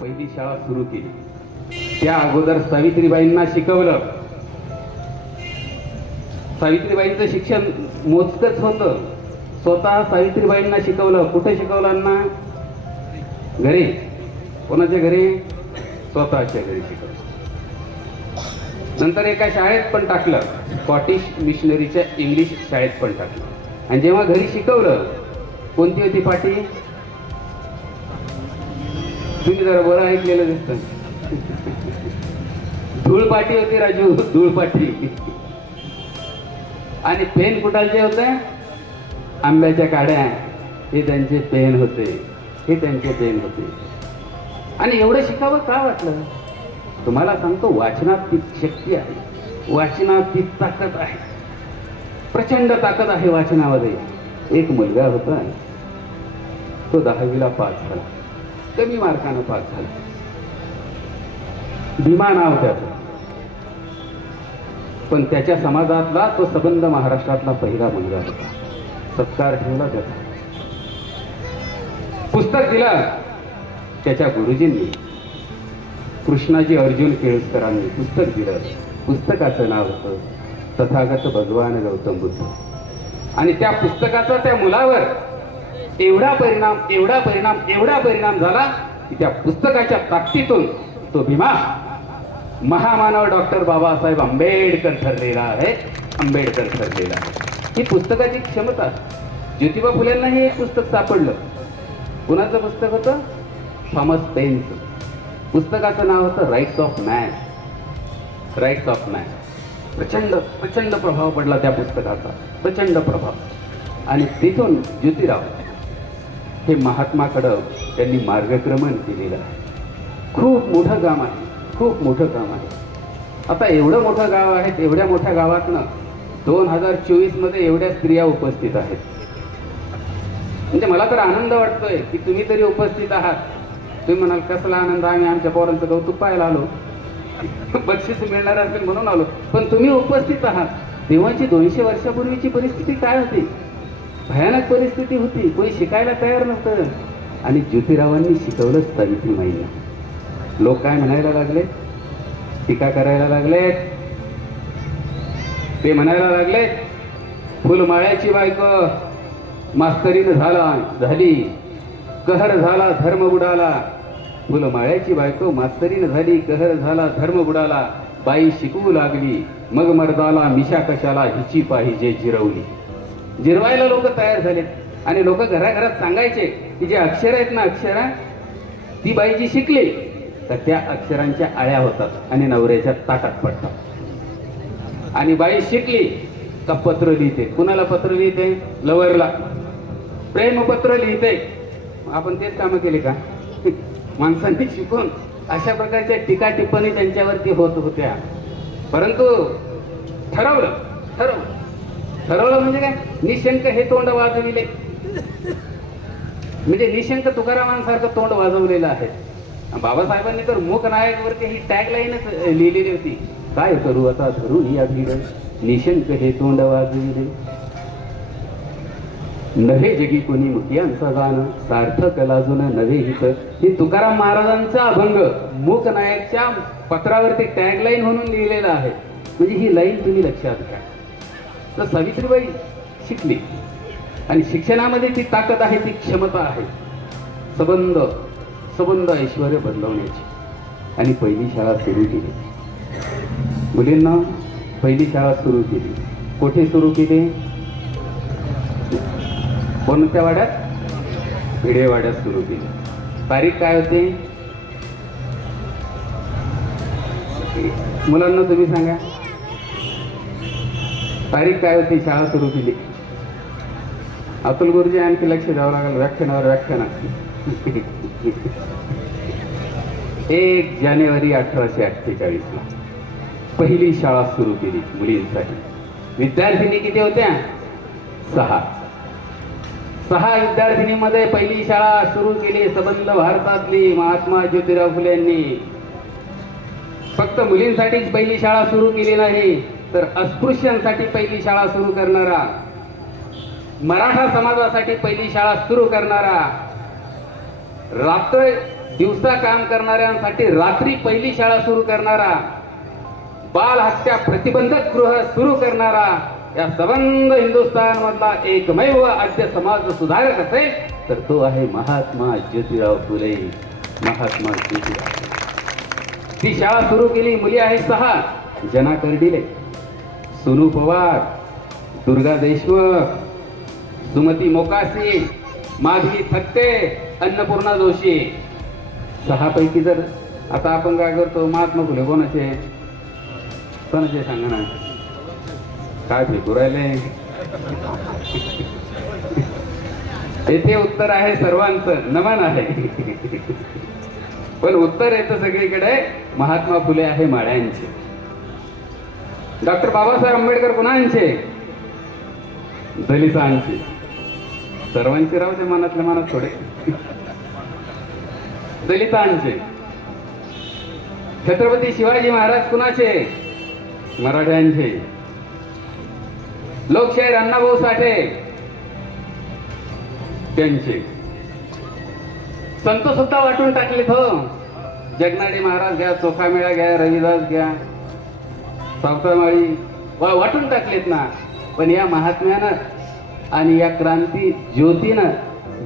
पहिली शाळा सुरू केली. त्या अगोदर सावित्रीबाईंना शिकवलं. सावित्रीबाईंचं शिक्षण मोजकच होतं. स्वतः सावित्रीबाईंना शिकवलं. कुठे शिकवलं अण्णा? घरी. कोणाच्या घरी? स्वतःच्या घरी शिकवलं. नंतर एका शाळेत पण टाकलं, स्कॉटिश मिशनरीच्या इंग्लिश शाळेत पण टाकलं. आणि जेव्हा घरी शिकवलं, कोणती होती पाटी? तुम्ही जरा बरं ऐकलेलं दिसतं. धूळपाटी होती राजू, धूळपाटी. आणि पेन कुठालचे होते? आंब्याच्या काड्या. हे त्यांचे पेन होते, हे त्यांचे पेन होते. आणि एवढं शिकावं का वाटलं? तुम्हाला सांगतो, वाचनात ती शक्ती आहे, वाचनात ती ताकद आहे, प्रचंड ताकद आहे वाचनामध्ये. एक मुलगा होता, तो 10वीला पास झाला, कमी मार्कानं पास झाला. भीमा नाव त्याचं. पण त्याच्या समाजातला तो सबंध महाराष्ट्रातला पहिला मुलगा होता. सत्कार ठेवला त्याचा. पुस्तक दिलं त्याच्या गुरुजींनी, कृष्णाजी अर्जुन केळुसकरांनी पुस्तक दिलं. पुस्तकाचं नाव होतं तथागत भगवान गौतम बुद्ध. आणि त्या पुस्तकाचा त्या मुलावर एवढा परिणाम, एवढा परिणाम, एवढा परिणाम झाला की त्या पुस्तकाच्या ताकदीतून तो भीमा महामानव डॉक्टर बाबासाहेब आंबेडकर ठरलेला आहे. आंबेडकर ठरलेला आहे. ही पुस्तकाची क्षमता. ज्योतिबा फुलेंना हे एक पुस्तक सापडलं. कुणाचं पुस्तक होतं? थॉमस पेनचं. पुस्तकाचं नाव होतं rights of man. Rights of man. प्रचंड प्रचंड प्रभाव पडला त्या पुस्तकाचा, प्रचंड प्रभाव. आणि तिथून ज्योतिराव हे महात्माकडं त्यांनी मार्गक्रमण केलेलं आहे. खूप मोठं काम आहे, खूप मोठं काम आहे. आता एवढं मोठं गाव आहे, एवढ्या मोठ्या गावातनं 2024 मध्ये एवढ्या स्त्रिया उपस्थित आहेत. म्हणजे मला तर आनंद वाटतोय की तुम्ही तरी उपस्थित आहात. तुम्ही म्हणाल कसला आनंद? आम्ही आमच्या पोरांचं कौतुक पाहायला आलो, बक्षीस मिळणार असेल म्हणून आलो. पण तुम्ही उपस्थित आहात. तेव्हाची 200 वर्षापूर्वीची परिस्थिती काय होती? भयानक परिस्थिती होती. कोणी शिकायला तयार नव्हतं. आणि ज्योतिरावांनी शिकवलं सावित्रीबाईंना. लोक काय म्हणायला लागले? टीका करायला लागलेत. ते म्हणायला लागलेत, फुलमाळ्याची बायको मास्तरीन झाली, कहर झाला धर्म बुडाला. फुलमाळ्याची बायको मास्तरीन झाली, कहर झाला धर्म बुडाला. बाई शिकवू लागली, मग मर्दाला मिशा कशाला हिची पाहिजे जिरवली. जिरवायला लोक तयार झाले. आणि लोक घराघरात सांगायचे की जे अक्षर आहेत ना, अक्षरा, ती बाई जी शिकली तर त्या अक्षरांच्या आळ्या होतात आणि नवऱ्याच्या ताटात पडतात. आणि बाई शिकली का पत्र लिहिते. कुणाला पत्र लिहिते? लवरला. प्रेमपत्र लिहिते. आपण तेच कामं केली का? माणसांनी शिकून अशा प्रकारच्या टीका टिप्पणी त्यांच्यावरती होत होत्या. परंतु ठरवलं म्हणजे काय? निशंक हे तोंड वाजविले. म्हणजे निशंक तुकारामांसारखं तोंड वाजवलेलं आहे. बाबासाहेबांनी तर मूक नायकवरती ही टॅगलाईनच लिहिलेली होती, काय करू आता धरून या भीड, निशंक हे तोंड वाजविले. नव्हे जगी कोणी मुक्यांचा गाणं, सार्थक लाजून नव्हे हित. ही तुकाराम महाराजांचा अभंग मूक नायकच्या पत्रावरती टॅगलाईन म्हणून लिहिलेला आहे. म्हणजे ही लाईन तुम्ही लक्षात घ्या. तर सावित्रीबाई शिकली. आणि शिक्षणामध्ये ती ताकद आहे, ती क्षमता आहे, सबंध ऐश्वर्य बदलवण्याची. आणि पहिली शाळा सुरू केली. मुलींना पहिली शाळा सुरू केली. कुठे सुरू केली? कोणत्या वाड्यात? भिडेवाड्यात सुरू केली. तारीख काय होती? मुलांना तुम्ही सांगा, तारीख काय होती? शाळा सुरू केली. अतुल गुरुजी आणखी लक्ष द्यावं लागेल व्याख्यानावर. 1 जानेवारी 1848 ला पहिली शाळा सुरू केली मुलींसाठी. विद्यार्थिनी किती होत्या? 6 विद्यार्थिनीमध्ये पहिली शाळा सुरू केली. सबंध भारतातली महात्मा ज्योतिराव फुले यांनी फक्त मुलींसाठीच पहिली शाळा सुरू केली नाही, तर अस्पृश्यांसाठी पहिली शाळा सुरू करणारा, मराठा समाजासाठी पहिली शाळा सुरू करणारा, रात्र दिवसा काम करणाऱ्यांसाठी रात्री पहिली शाळा सुरू करणारा, बाल हत्या प्रतिबंधक गृह सुरू करणारा, या सबंध हिंदुस्थान मधला एकमेव आद्य समाज सुधारक असेल तर तो आहे महात्मा ज्योतिराव फुले. महात्मा ज्योतिराव. ती शाळा सुरू केली. मुली आहेत 6. जना कर्डिले, सोनू पवार, दुर्गा देशमुख, सुमती मोकाशी, माधवी थत्ते, अन्नपूर्णा जोशी. 6 पैकी जर आता आपण काय करतो, महात्मा फुले कोणाचे कोणाचे सांगा ना, काय फेकू राहिले. येथे उत्तर आहे सर्वांचं, नमन आहे. पण उत्तर येतं सगळीकडे, महात्मा फुले आहे माळ्यांचे. डॉक्टर बाबासाहेब आंबेडकर कुणांचे? दलितांचे. सर्वांचे राहू दे मनातल्या मनात थोडे. दलितांचे. छत्रपती शिवाजी महाराज कुणाचे? मराठ्यांचे. लोकशाहीर अण्णाभाऊ साठे त्यांचे. संत सुद्धा वाटून टाकलेत हो. जगनाडे महाराज घ्या, चोखामेळा घ्या, रविदास घ्या, सावतामाळी वाटून टाकलेत ना. पण या महात्म्यानं आणि या क्रांती ज्योतीनं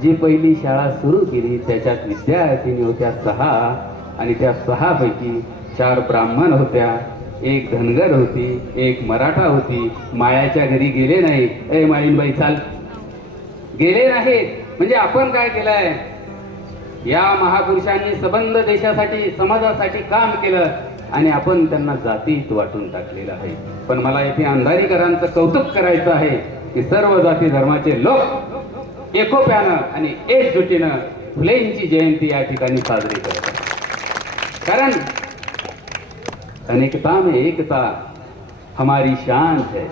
जी पहिली शाळा सुरू केली त्याच्यात विद्यार्थिनी होत्या 6 आणि त्या 6 पैकी 4 ब्राह्मण होत्या, 1 धनगर होती, 1 मराठा होती. मायाच्या घरी गेले नाही. ए माळीनबाई चाल, गेले नाहीत. म्हणजे आपण काय केलंय, या महापुरुषांनी सबंध देशासाठी समाजासाठी काम केलं आणि आपण त्यांना जातीत वाटून टाकलेलं आहे. पण मला येथे अंधारीकरांचं कौतुक करायचं आहे की सर्व जाती धर्माचे लोक एकोप्यानं आणि एकजुटीनं फुलेंची जयंती या ठिकाणी साजरी करतात. कारण अनेकता में एकता हमारी शान है.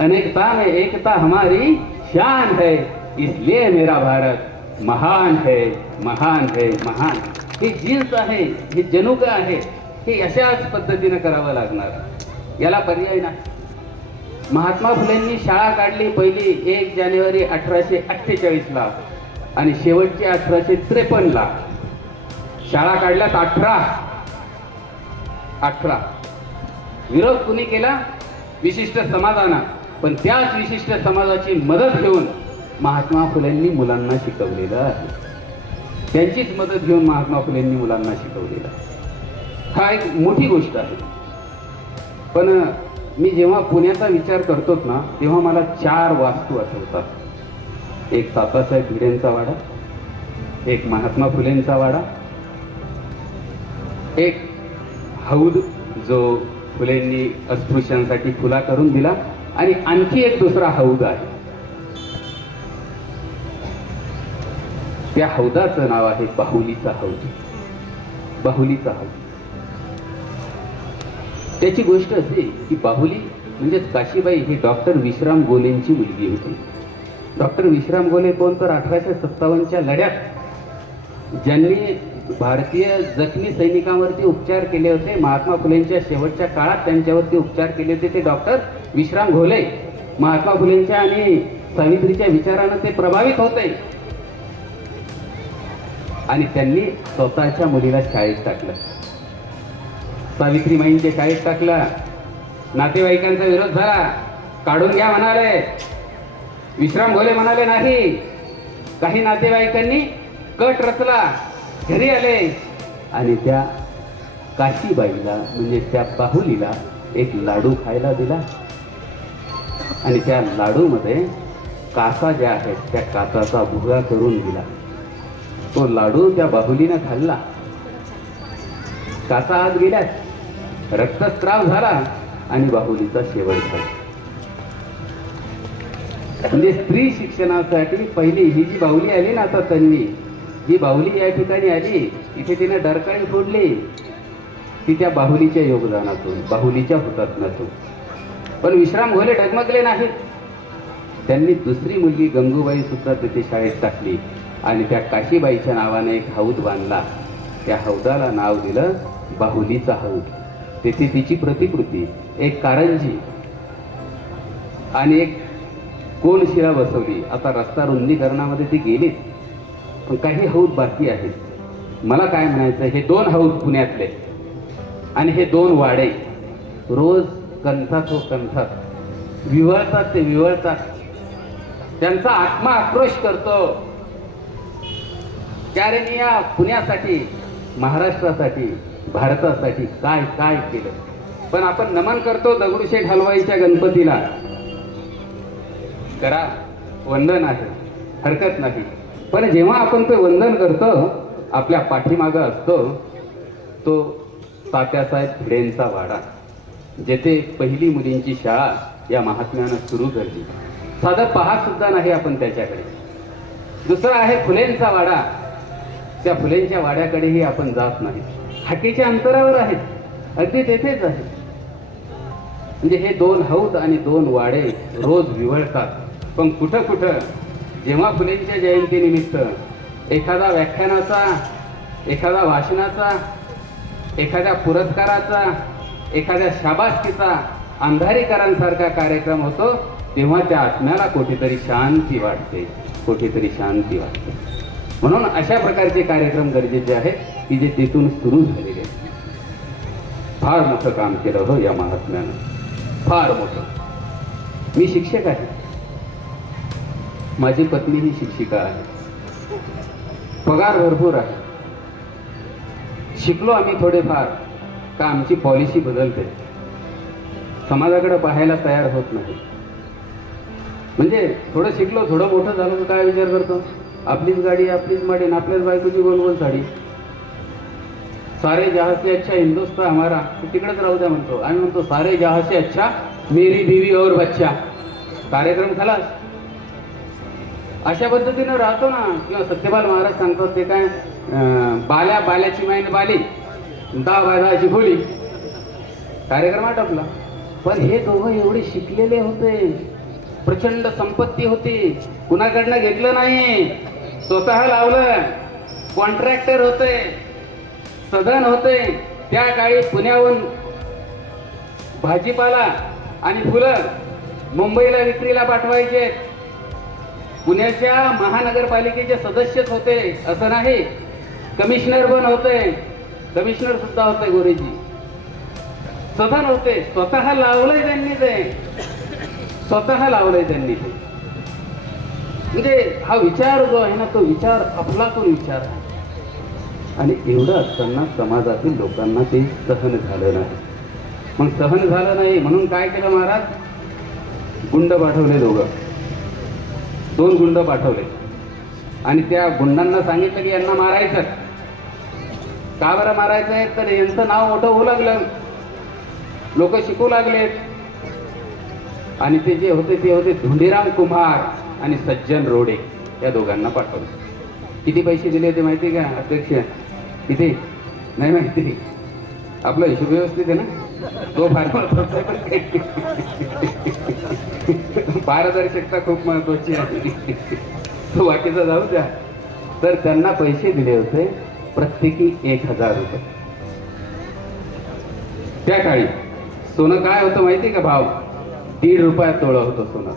अनेकता में एकता हमारी शान है. इसलिए मेरा भारत महान है, महान है, महान. हे जीन्स आहे, हे जनुक आहे, हे अशाच पद्धतीने करावं लागणार. याला पर्याय नाही. महात्मा फुलेंनी शाळा काढली पहिली 1 जानेवारी 1848 आणि शेवटची 1853. शाळा काढल्यात 18. विरोध कुणी केला? विशिष्ट समाजानं. पण त्याच विशिष्ट समाजाची मदत घेऊन महात्मा फुलेंनी मुलांना शिकवलेलं आहे. त्यांचीच मदत घेऊन महात्मा फुलेंनी मुलांना शिकवलेलं आहे. हा एक मोठी गोष्ट आहे. पण मी जेव्हा पुण्याचा विचार करतो ना तेव्हा मला 4 वास्तू आठवतात. एक तात्यासाहेब भिडेंचा वाडा, एक महात्मा फुलेंचा वाडा, एक हौद जो फुलेंनी अस्पृश्यांसाठी खुला करून दिला आणि आणखी एक दुसरा हौद आहे. त्या हौदाचं नाव आहे बाहुलीचा हौद. बाहुलीचा हौद. त्याची गोष्ट अशी की बाहुली म्हणजेच काशीबाई ही डॉक्टर विश्राम गोलेंची मुलगी होती. डॉक्टर विश्राम गोले कोण तर 1857च्या लढ्यात ज्यांनी भारतीय जखमी सैनिकांवरती उपचार केले होते, महात्मा फुलेंच्या शेवटच्या काळात त्यांच्यावरती उपचार केले होते, ते डॉक्टर विश्राम घोले. महात्मा फुलेंच्या आणि सावित्रीच्या विचारानं ते प्रभावित होते आणि त्यांनी स्वतःच्या मुलीला शाळेत टाकलं. सावित्रीबाईंच्या शाळेत टाकलं. नातेवाईकांचा विरोध झाला, काढून घ्या म्हणाले. विश्राम घोले म्हणाले नाही. काही नातेवाईकांनी कट रचला, घरी आले आणि त्या काशीबाईला म्हणजे त्या बाहुलीला एक लाडू खायला दिला आणि त्या लाडूमध्ये कासा ज्या आहेत त्या कासाचा भुगा करून दिला. तो लाडू त्या बाहुलीनं खाल्ला. कासा आत गेल्यात, रक्तस्राव झाला आणि बाहुलीचा शेवट झाला. म्हणजे स्त्री शिक्षणासाठी पहिली ही जी बाहुली आली ना, आता तन्वी जी बाहुली या ठिकाणी आली, इथे तिने डरकाळी फोडली, ती त्या बाहुलीच्या योगदानातून, बाहुलीच्या हुतात्म्यातून. पण विश्राम घोले डगमगले नाहीत. त्यांनी दुसरी मुलगी गंगूबाई सुद्धा तिथे शाळेत टाकली आणि त्या काशीबाईच्या नावाने एक हौद बांधला. त्या हौदाला नाव दिलं बाहुलीचा हौद. तेथे तिची प्रतिकृती, एक कारंजी आणि एक कोनशिला बसवली. आता रस्ता रुंदीकरणामध्ये ती गेली पण काही हौद बाकी आहेत. मला काय म्हणायचं, हे 2 हौद पुण्यातले आणि हे 2 वाडे रोज कंथात कंथात विवळतात, ते विवळतात. त्यांचा आत्मा आक्रोश करतो, त्याने मी या पुण्यासाठी, महाराष्ट्रासाठी, भारतासाठी काय काय केलं. पण आपण नमन करतो दगडूशेठ हलवाईच्या गणपतीला, करा, वंदन आहे, हरकत नाही. पण जेव्हा आपण ते वंदन करतो, आपल्या पाठीमागं असतो तो तात्यासाहेब भिडेंचा वाडा, जेथे पहिली मुलींची शाळा या महात्म्यानं सुरू केली. साधं पाहत सुद्धा नाही आपण त्याच्याकडे. दुसरा आहे फुलेंचा वाडा, त्या फुलेंच्या वाड्याकडेही आपण जात नाही. हाकेच्या अंतरावर आहेत, अगदी तेथेच आहेत. म्हणजे हे 2 हौद आणि 2 वाडे रोज विवळतात. पण कुठं कुठं जेव्हा फुलेंच्या जयंतीनिमित्त एखादा व्याख्यानाचा, एखादा भाषणाचा, एखाद्या पुरस्काराचा, एखाद्या शाबासकीचा, अंधारीकरांसारखा कार्यक्रम होतो, तेव्हा त्या आत्म्याला कुठेतरी शांती वाटते, कुठेतरी शांती वाटते. म्हणून अशा प्रकारचे कार्यक्रम गरजेचे आहेत की जे तिथून सुरू झालेले आहेत. फार मोठं काम केलं हो या महात्म्यानं, फार मोठं. मी शिक्षक आहे, माझी पत्नी ही शिक्षिका आहे, पगार भरपूर आहे. शिकलो आम्ही थोडेफार का आमची पॉलिसी बदलते, समाजाकडे पाहायला तयार होत नाही. म्हणजे थोडं शिकलो, थोडं मोठं झालो तर काय विचार करतो, आपलीच गाडी, आपलीच मडीन, आपल्याच बायकोची गोल गोल साडी, सारे जहां से अच्छा हिंदुस्तान हमारा, तिकडेच राहू द्या म्हणतो. आम्ही म्हणतो सारे जहां से अच्छा मेरी बीवी और बच्चा. कार्यक्रम खलास. अशा पद्धतीनं राहतो ना. किंवा सत्यपाल महाराज सांगतात ते काय, बाल्या बाल्याची माईन बाली, दाची खोली, कार्यक्रम आटपला. पण हे दोघं एवढे शिकलेले होते, प्रचंड संपत्ती होती, कुणाकडनं घेतलं नाही, स्वतः लावलं, कॉन्ट्रॅक्टर होते, सदन होते. त्या काळी पुण्याहून भाजीपाला आणि फुलं मुंबईला विक्रीला पाठवायचे. पुण्याच्या महानगरपालिकेचे सदस्यच होते असं नाही, कमिशनर पण होते, कमिशनर सुद्धा होते गोरेजी. सदन होते, स्वतः लावलंय त्यांनी ते, स्वतः लावलंय त्यांनी ते. म्हणजे हा विचार जो आहे ना, तो विचार अफलातून विचार आहे. आणि एवढं असताना समाजातील लोकांना ते सहन झालं नाही. मग सहन झालं नाही म्हणून काय केलं महाराज, गुंड पाठवले, 2 गुंड पाठवले. आणि त्या गुंडांना सांगितलं की यांना मारायचं. का बरं मारायचं आहे, तर यांचं नाव मोठं होऊ लागलं, लोक शिकू लागलेत. आणि ते जे होते ते होते धोंडीराम कुंभार आणि सज्जन रोडे, या दोघांना पाठवले. किती पैसे दिले होते माहिती का अध्यक्ष? किती नाही माहिती, आपला हिशोब व्यवस्थित आहे ना, तो फार महत्वाचा आहे. पारदर्शकता खूप महत्वाची आहे, तो बाकीचा जाऊ द्या. तर त्यांना पैसे दिले होते प्रत्येकी 1000 रुपये. त्या काळी सोनं काय होतं माहिती का भाव, 1.5 रुपयात तोळं होतं सोनं.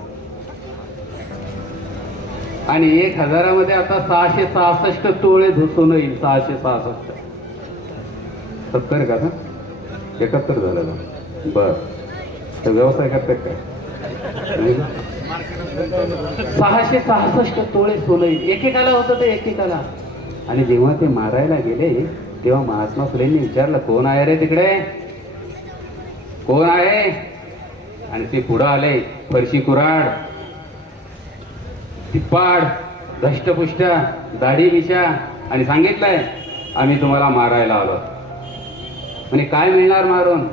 आणि 1000मध्ये आता 666 तोळे सोनं येईल. 666, 70 का ना, 71 झालं ना. बर, तर व्यवसाय करतात काय? 666 तोळे सोनं येईल. एकेकाला होतं ते, एकेकाला. आणि जेव्हा ते मारायला गेले तेव्हा महात्मा फुलेंनी विचारलं, कोण आहे रे तिकडे, कोण आहे? आणि ते पुढं आले, फरशी कुराड, तिप्पाड, धष्टपुष्ट, दाढी मिशा, आणि सांगितलंय आम्ही तुम्हाला मारायला आलो. म्हणजे काय मिळणार मारून?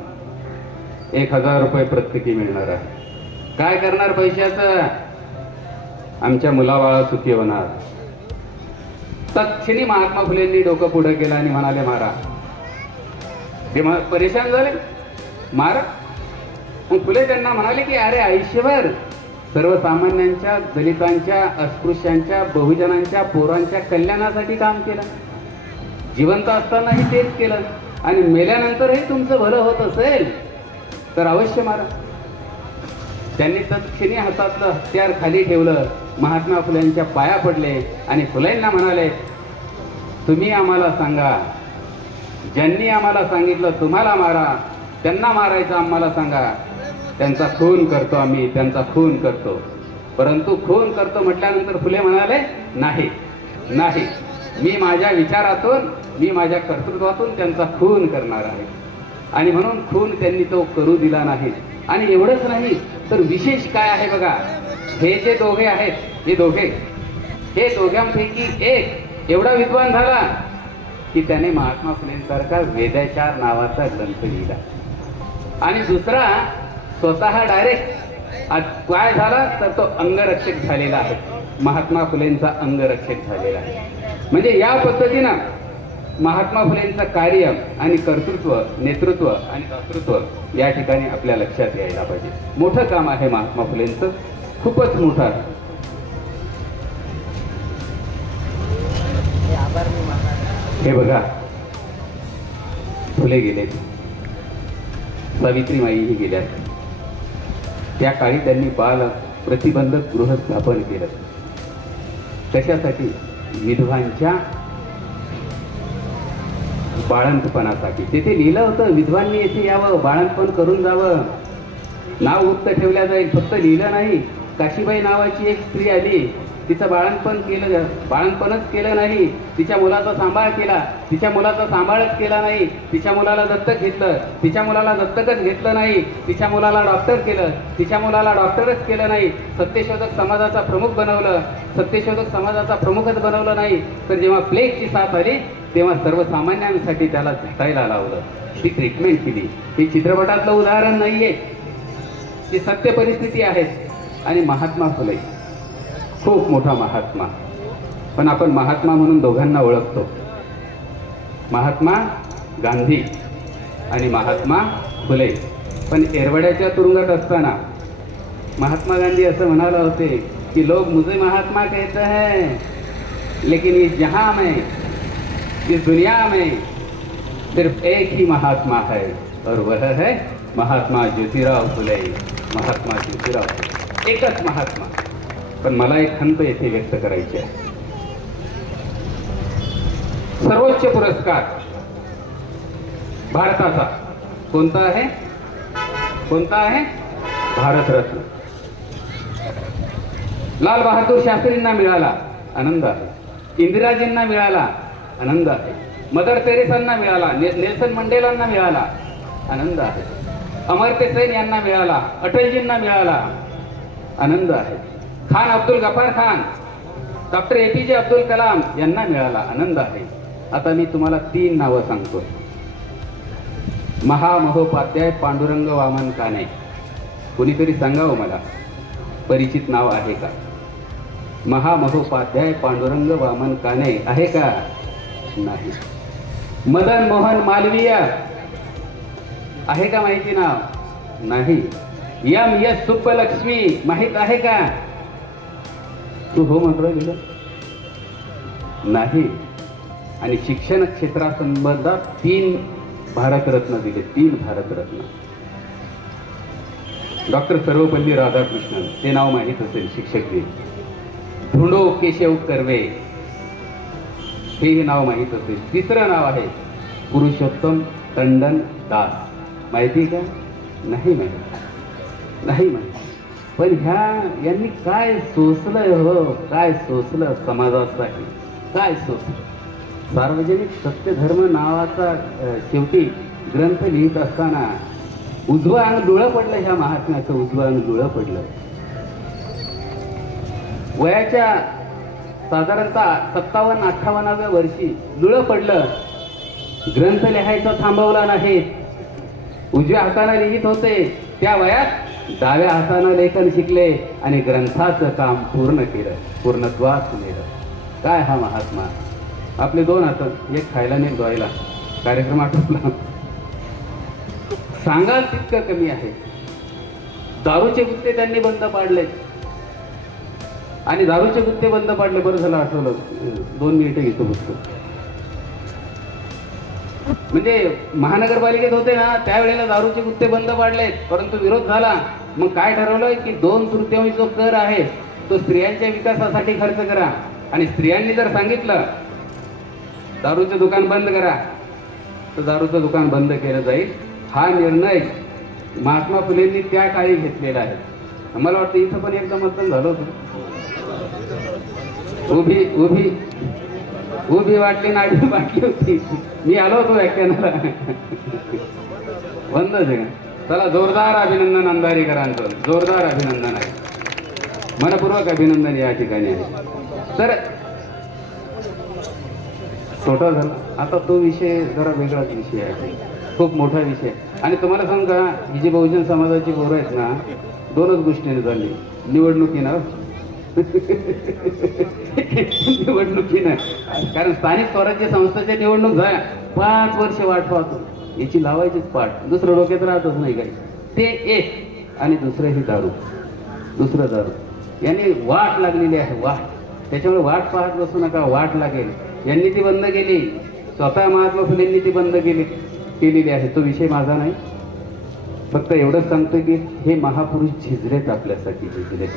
1000 रुपये प्रत्येकी मिळणार आहे. काय करणार पैशाचं? आमच्या मुलाबाळा सुखी होणार. तत्क्षणी महात्मा फुलेंनी डोकं पुढं केलं आणि म्हणाले मारा. ते परेशान झाले, मारा. मग फुले त्यांना म्हणाले की अरे आयुष्यभर सर्वसामान्यांच्या, दलितांच्या, अस्पृश्यांच्या, बहुजनांच्या, पोरांच्या कल्याणासाठी काम केलं. जिवंत असतानाही तेच केलं, आणि मेल्यानंतरही तुमचं भलं होत असेल तर अवश्य मारा. त्यांनी तत्क्षणी हातातलं हत्यार खाली ठेवलं महात्मा फुलेंच्या पाया पडले आणि फुलेंना म्हणाले, तुम्ही आम्हाला सांगा, ज्यांनी आम्हाला सांगितलं तुम्हाला मारा, त्यांना मारायचं आम्हाला सांगा, त्यांचा खून करतो आम्ही, त्यांचा खून करतो. परंतु खून करतो म्हटल्यानंतर फुले म्हणाले, नाही नाही, मी माझ्या विचारातून, मी माझ्या कर्तृत्वातून त्यांचा खून करणार आहे. आणि म्हणून खून त्यांनी तो करू दिला नाही. आणि एवढंच नाही तर विशेष काय आहे बघा, हे जे दोघे आहेत, हे दोघांपैकी एक एवढा विद्वान झाला की त्याने महात्मा फुलेंसारखा वेदाचार नावाचा ग्रंथ लिहिला. आणि दुसरा स्वतः डायरेक्ट काय झाला तर तो अंगरक्षक झालेला आहे, महात्मा फुलेंचा अंगरक्षक झालेला आहे. म्हणजे या पद्धतीनं महात्मा फुलेंचं कार्य आणि कर्तृत्व, नेतृत्व आणि दातृत्व या ठिकाणी आपल्या लक्षात यायला पाहिजे. मोठं काम आहे महात्मा फुलेंचं, खूपच मोठं. हे बघा, फुले गेले, सावित्रीमाईही गेल्यात. त्या काळी त्यांनी बाल प्रतिबंधक गृह स्थापन केलं. कशासाठी? विधवांच्या बाळंतपणासाठी. तेथे लिहिलं होतं, विधवांनी येथे यावं, बाळंतपण करून जावं, नाव गुप्त ठेवल्या जाईल. फक्त लिहिलं नाही. काशीबाई नावाची एक स्त्री आली, तिचं बाळंतपणच केलं नाही, तिच्या मुलाचा सांभाळ केला, तिच्या मुलाचा सांभाळच केला नाही, तिच्या मुलाला दत्तक घेतलं, तिच्या मुलाला दत्तकच घेतलं नाही, तिच्या मुलाला डॉक्टर केलं, तिच्या मुलाला डॉक्टरच केलं नाही, सत्यशोधक समाजाचा प्रमुख बनवलं, सत्यशोधक समाजाचा प्रमुखच बनवलं नाही. तर जेव्हा प्लेगची साथ आली तेव्हा सर्वसामान्यांसाठी त्याला झटायला लावलं, ती ट्रीटमेंट केली. ही चित्रपटातलं उदाहरण नाहीये, ही सत्य परिस्थिती आहे. आणि महात्मा फुले खूप मोठा महात्मा. पण आपण महात्मा म्हणून दोघांना ओळखतो, महात्मा गांधी आणि महात्मा फुले. पण एरवड्याच्या तुरुंगात असताना महात्मा गांधी असं म्हणाले होते की लोग मुझे महात्मा कहते हैं, लेकिन इस जहां में, इस दुनिया में सिर्फ एक ही महात्मा है और वह है महात्मा ज्योतिराव फुले. महात्मा ज्योतिराव फुले, एकच महात्मा. पण मला एक खंत येथे व्यक्त करायची आहे. सर्वोच्च पुरस्कार भारताचा कोणता आहे? कोणता आहे? भारतरत्न. लाल बहादूर शास्त्रींना मिळाला, आनंद आहे. इंदिराजींना मिळाला, आनंद आहे. मदर तेरेसांना मिळाला, नेल्सन मंडेलांना मिळाला, आनंद आहे. अमर्त्य सेन यांना मिळाला, अटलजींना मिळाला, आनंद आहे. खान अब्दुल गफार खान, डॉक्टर APJ अब्दुल कलाम यांना मिळाला, आनंद आहे. आता मी तुम्हाला 3 नावं सांगतो. महामहोपाध्याय पांडुरंग वामन काने. कोणीतरी सांगावं मला, परिचित नाव आहे का? महामहोपाध्याय पांडुरंग वामन काने आहे का? नाही. मदन मोहन मालवीय आहे का माहिती नाव? नाही. MS सुब्बलक्ष्मी माहित आहे का? तू हो म्हणतो नाही. आणि शिक्षण क्षेत्रासंबंधात 3 भारतरत्न दिले, 3 भारतरत्न. डॉक्टर सर्वपल्ली राधाकृष्णन, ते नाव माहीत असेल, शिक्षक दिन. धुंडो केशव कर्वे, हे नाव माहीत असेल. 3रं नाव आहे पुरुषोत्तम टंडन दास. माहिती का? नाही माहिती, नाही माहिती. पण यांनी काय सोसलं हो, काय सोसलं समाजासाठी, काय सोसलं. सार्वजनिक सत्यधर्म नावाचा शेवटी ग्रंथ लिहित असताना उजवं अंग डोळं पडलं. ह्या महात्म्याचं उजवं अंग डोळं पडलं. वयाच्या साधारणतः 57-58व्या वर्षी डोळं पडलं. ग्रंथ लिहायचा थांबवला नाही. उजव्या हाताने लिहित होते, त्या वयात डाव्या हाताने लेखन शिकले आणि ग्रंथाचं काम पूर्ण केलं, पूर्णत्वास नेलं. काय हा महात्मा. आपले 2 हात, एक खायला नाही धुवायला. कार्यक्रम आटोपला. सांगाल तितकं कमी आहे. दारूचे गुत्ते त्यांनी बंद पाडले. आणि दारूचे गुत्ते बंद पाडले, बरं झालं आठवलं. 2 मिनिटं घेतो पुस्तक. म्हणजे महानगरपालिकेत होते ना, त्यावेळेला दारूचे गुत्ते बंद पाडलेत, परंतु विरोध झाला. मग काय ठरवलं की 2/3 जो कर आहे तो स्त्रियांच्या विकासासाठी खर्च करा. आणि स्त्रियांनी जर सांगितलं दारूचं दुकान बंद करा, तर दारूचं दुकान बंद केलं जाईल. हा निर्णय महात्मा फुलेंनी त्या काळी घेतलेला आहे. मला वाटतं इथं पण एकदा मतदान झालं होतं. उभी उभी उभी वाटली नाडी वाटली होती. मी आलो होतो व्याख्यानाला. बंद आहे. चला, जोरदार अभिनंदन अंधारीकरांचं, जोरदार अभिनंदन आहे, मनपूर्वक अभिनंदन या ठिकाणी आहे. तर छोटा झाला आता तो विषय जरा वेगळाच विषय आहे, खूप मोठा विषय. आणि तुम्हाला सांगा, ही जी बहुजन समाजाची पोरं आहेत ना, दोनच गोष्टीने झाली निवडणुकीनं. निवडणुकीनं, कारण स्थानिक स्वराज्य संस्थेच्या निवडणूक झाल्या 5 वर्ष वाट पाहतो. याची लावायचीच पाठ, दुसरं डोक्यात राहतच नाही काही. ते एक आणि दुसरं ही दारू, दुसरं दारू यांनी वाट लागलेली आहे, वाट. त्याच्यामुळे वाट पाहत बसू नका, वाट लागेल. यांनी ती बंद केली, स्वतः महात्मा फुलेंनी ती बंद केलेली आहे. तो विषय माझा नाही, फक्त एवढंच सांगतो की हे महापुरुष झिजलेत, आपल्यासाठी झिजलेत.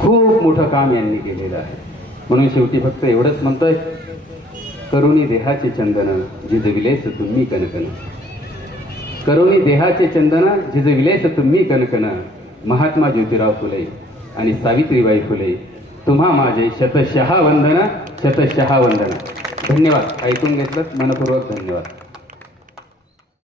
खूप मोठं काम यांनी केलेलं आहे. म्हणून शेवटी फक्त एवढंच म्हणतोय, करुणी देहाचे चंदन झिजविलेस तुम्ही कनकन, करुणी देहाचे चंदन झिजविलेस तुम्ही कनकन. महात्मा ज्योतिराव फुले आणि सावित्रीबाई फुले, तुम्हा माझे शतशः वंदन, शतशः वंदन. धन्यवाद. ऐकून घेतलं, मनपूर्वक धन्यवाद.